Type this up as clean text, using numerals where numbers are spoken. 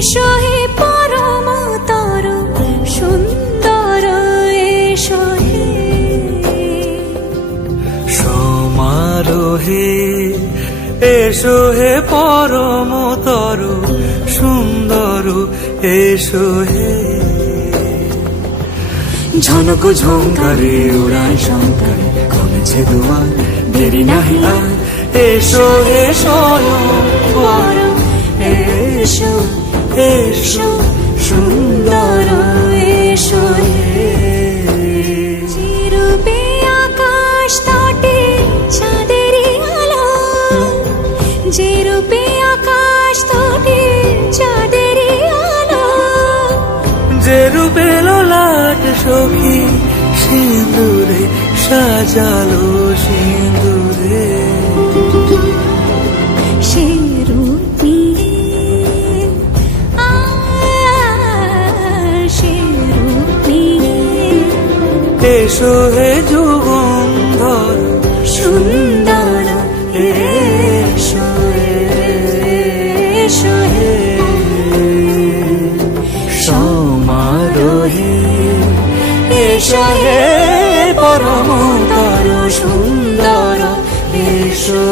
এসো হে পরমতর সুন্দর এসো হে সমারোহে এসো হে পরমতর সুন্দর এসো হে ঝনক ঝঙ্কারে উড়ায় শঙ্কারে কমেছে দুয়ার দেরি নাহি আর এসো হে স্বয়ংবর এসো এসো সুন্দর এসো হে চিরূপে আকাশ তটে চাঁদেরই আলো যে রূপে আকাশ তটে চাঁদেরই আলো যে রূপে ললাট সখী সিঁদুরে সাজালো সিঁদুরে সে রূপ নিয়ে সে রূপ নিয়ে এসো হে যুগন্ধর সুন্দর এসো এসো হে সমারোহে এসো হে পরমতর সুন্দর এসো